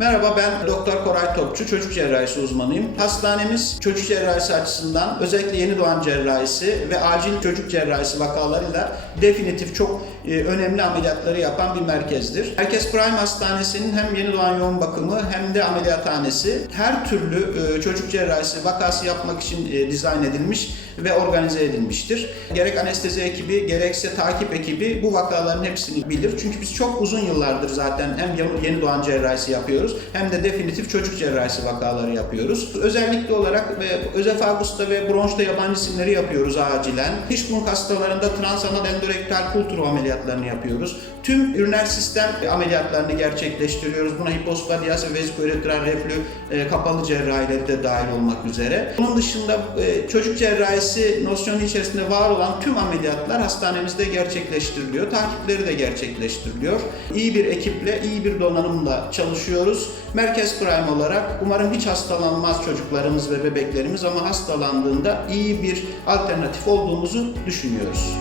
Merhaba ben Doktor Koray Topçu, çocuk cerrahisi uzmanıyım. Hastanemiz çocuk cerrahisi açısından özellikle yeni doğan cerrahisi ve acil çocuk cerrahisi vakalarıyla definitif çok e, önemli ameliyatları yapan bir merkezdir. Herkes Prime Hastanesi'nin hem yeni doğan yoğun bakımı hem de ameliyathanesi her türlü e, çocuk cerrahisi vakası yapmak için e, dizayn edilmiş ve organize edilmiştir. Gerek anestezi ekibi gerekse takip ekibi bu vakaların hepsini bilir. Çünkü biz çok uzun yıllardır zaten hem yeni doğan cerrahisi yapıyoruz hem de definitif çocuk cerrahisi vakaları yapıyoruz. Özellikle olarak ve özefagusta ve bronşta yabancı simleri yapıyoruz acilen. Hişbunk hastalarında transanal endorektal kulturu ameliyatlarını yapıyoruz. Tüm üriner sistem ameliyatlarını gerçekleştiriyoruz. Buna hipospadias ve vezikouretral reflü e, kapalı cerrahileri de dahil olmak üzere. Bunun dışında e, çocuk cerrahisi nosyonu içerisinde var olan tüm ameliyatlar hastanemizde gerçekleştiriliyor. Takipleri de gerçekleştiriliyor. İyi bir ekiple, iyi bir donanımla çalışıyoruz. Merkez Prime olarak umarım hiç hastalanmaz çocuklarımız ve bebeklerimiz ama hastalandığında iyi bir alternatif olduğumuzu düşünüyoruz.